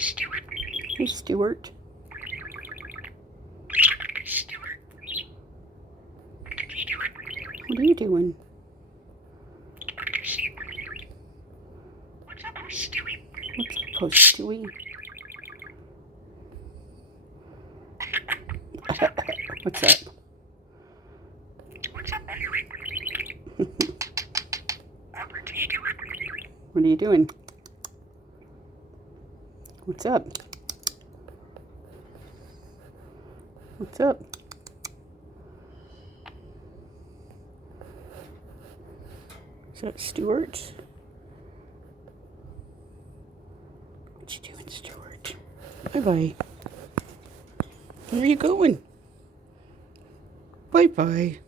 Stewart. Hey, Stewart. Stewart. What are you doing? What are you doing? What's up, oh, Stewie? What's up, oh, Stewie? What's up? What's up, Stewie? What are you doing? What are you doing? What's up? What's up? Is that Stewart? What you doing, Stewart? Bye-bye. Where are you going? Bye-bye.